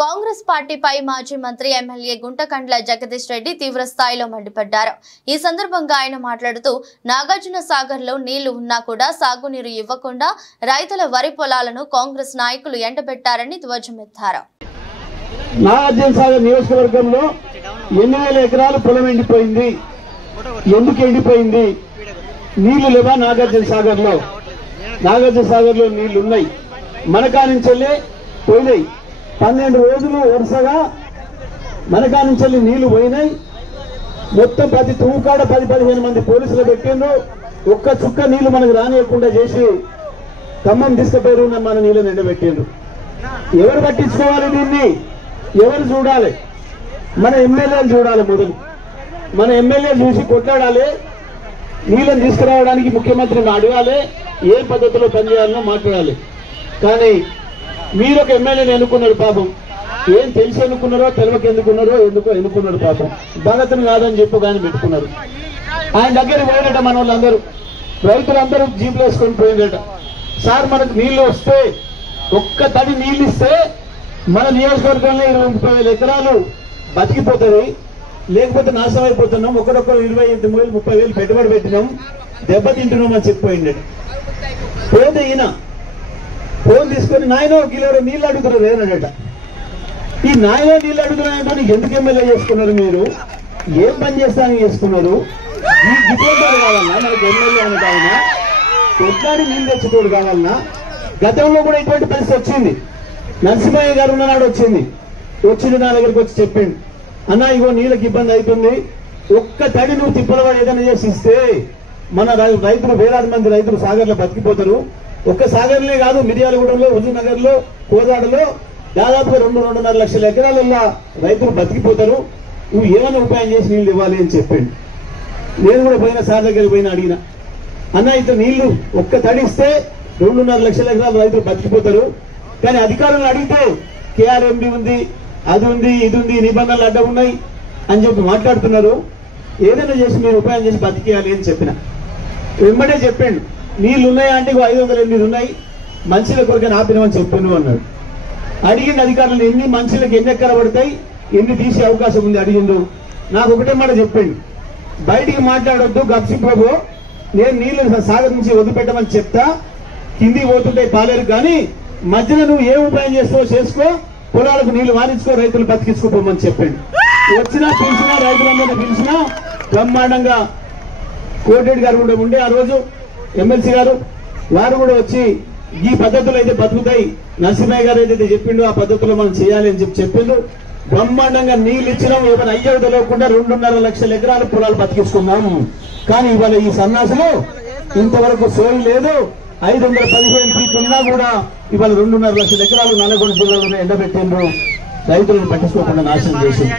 కాంగ్రెస్ పార్టీపై మాజీ మంత్రి ఎమ్మెల్యే గుంటకండ్ల జగదీష్ రెడ్డి తీవ్ర స్థాయిలో మండిపడ్డారు. ఈ సందర్భంగా ఆయన మాట్లాడుతూ నాగార్జున సాగర్ లో నీళ్లు ఉన్నా కూడా సాగునీరు ఇవ్వకుండా రైతుల వరి పొలాలను కాంగ్రెస్ నాయకులు ఎండబెట్టారని ధ్వజమెత్తారు. నాగార్జున సాగర్ నియోజకవర్గంలో 8,000 ఎకరాలు పొలం ఎండిపోయింది. ఎందుకు ఎండిపోయింది? నీళ్లు లేవా? నాగార్జున సాగర్ లో నీళ్లు ఉన్నాయి. మనకా నుంచెల్లే పోయినాయి. 12 రోజులు వరుసగా మనకా నుంచి నీళ్లు పోయినాయి. మొత్తం ప్రతి తూకాడ 10-15 మంది పోలీసులు పెట్టిండ్రు. ఒక్క చుక్క నీళ్లు మనకు రానియకుండా చేసి ఖమ్మం తీసుకుపోయారు. మన నీళ్ళని ఎండబెట్టిండ్రు. ఎవరు పట్టించుకోవాలి? దీన్ని ఎవరు చూడాలి? మన ఎమ్మెల్యేలు చూడాలి. మొదలు మన ఎమ్మెల్యే చూసి కొట్లాడాలి. నీళ్ళని తీసుకురావడానికి ముఖ్యమంత్రిని అడగాలి. ఏ పద్ధతిలో పనిచేయాలనో మాట్లాడాలి. కానీ మీరు ఒక ఎమ్మెల్యేని ఎన్నుకున్నారు. పాపం ఏం తెలిసి ఎన్నుకున్నారో తెలవక ఎందుకో ఎన్నుకున్నారు. పాపం భగతను కాదని చెప్పు కానీ పెట్టుకున్నారు. ఆయన దగ్గర పోయినట మన వాళ్ళందరూ, రైతులందరూ జీపులు వేసుకొని పోయిందట. సార్ మనకు నీళ్లు వస్తే, ఒక్క తడి నీళ్ళు ఇస్తే మన నియోజకవర్గంలో 20-30 ఎకరాలు బతికిపోతుంది. లేకపోతే నాశనం అయిపోతున్నాం. ఒకరొకరు 20,000-30,000 పెట్టుబడి పెట్టినాం, దెబ్బతింటున్నాం అని చెప్పిపోయిందట. పోతే ఈయన ఫోన్ తీసుకొని నాయనో కిలో నీళ్ళు అడుగుతున్నారు ఏనడట. ఈ నాయనో నీళ్ళు అడుగుతున్నాయంటే ఎందుకు ఎమ్మెల్యే చేసుకున్నారు? మీరు ఏం పని చేస్తానని చేసుకున్నారు? ఈ గిపోటాలు కావాలన్నా? మనకు ఎమ్మెల్యే అని కావాలన్నా? కొట్లాడి నీళ్ళు తెచ్చుకోడు కావాలన్నా? గతంలో కూడా ఇటువంటి పరిస్థితి వచ్చింది. నరసింహయ్య గారు ఉన్ననాడు వచ్చింది. నా దగ్గరికి వచ్చి చెప్పిండు, అన్నా ఇగో నీళ్ళకి ఇబ్బంది అవుతుంది, ఒక్క తడి నువ్వు తిప్పలవాడు ఏదైనా చేసి ఇస్తే మన రైతులు, వేలాది మంది రైతులు సాగర్లో బతికిపోతారు. ఒక్క సాగర్లే కాదు, మిర్యాలగూడెంలో, హుజూర్నగర్ లో, కోదాడలో దాదాపుగా 2-2.5 లక్షల ఎకరాలలో రైతులు బతికిపోతారు. నువ్వు ఏమైనా ఉపాయం చేసి నీళ్లు ఇవ్వాలి అని చెప్పిండు. నేను కూడా పోయిన సార్ దగ్గరికి పోయిన అడిగిన, అన్న ఇంత నీళ్లు ఒక్క తడిస్తే 2.5 లక్షల ఎకరాలు రైతులు బతికిపోతారు. కానీ అధికారులను అడిగితే కేఆర్ఎండి ఉంది, అది ఉంది, ఇది ఉంది, నిబంధనలు అడ్డం ఉన్నాయి అని చెప్పి మాట్లాడుతున్నారు. ఏదైనా చేసి మీరు ఉపాయం చేసి బతికేయాలి అని చెప్పిన. వెంబడే చెప్పిండు, నీళ్లు ఉన్నాయా అంటే 508 ఉన్నాయి, మనుషుల కొరకని ఆపినమని చెప్పాను అన్నాడు. అడిగింది అధికారులను, ఎన్ని మనుషులకు ఎన్ని ఎక్కడ పడతాయి, ఎన్ని తీసే అవకాశం ఉంది అడిగిండు. నాకు ఒకటే మాట చెప్పిండు, బయటికి మాట్లాడొద్దు గప్సి ప్రభు, నేను నీళ్లు సాగర్ నుంచి వదిలిపెట్టమని చెప్తా, కిందికి పోతుంటాయి పాలేరు, కానీ మధ్యలో నువ్వు ఏ ఉపాయం చేస్తావో చేసుకో, పొలాలకు నీళ్లు వారించుకో, రైతులు బతికించుకోమని చెప్పండి. వచ్చినా పిలిచినా, రైతులందరినీ పిలిచినా బ్రహ్మాండంగా కోటిరెడ్డి గారు కూడా ఉండే ఆ రోజు, ఎమ్మెల్సీ గారు వారు కూడా వచ్చి ఈ పద్ధతులు అయితే బతుకుతాయి, నరసింహయ్య గారు ఏదైతే చెప్పిండో ఆ పద్ధతిలో మనం చేయాలి అని చెప్పిండు. బ్రహ్మాండంగా నీళ్లు ఇచ్చినాం. ఏమైనా అయ్యేది తెలియకుండా 2.5 లక్షల ఎకరాలు పొలాలు బతికించుకున్నాము. కానీ ఇవాళ ఈ సన్నాసులు ఇంతవరకు సోయి లేదు. 515 ఫీట్లు ఉన్నా కూడా ఇవాళ 2.5 లక్షల ఎకరాలు నల్లగొండ జిల్లాలోనే ఎండబెట్టిండ్రు. రైతులను పట్టించుకోకుండా నాశనం చేసింది.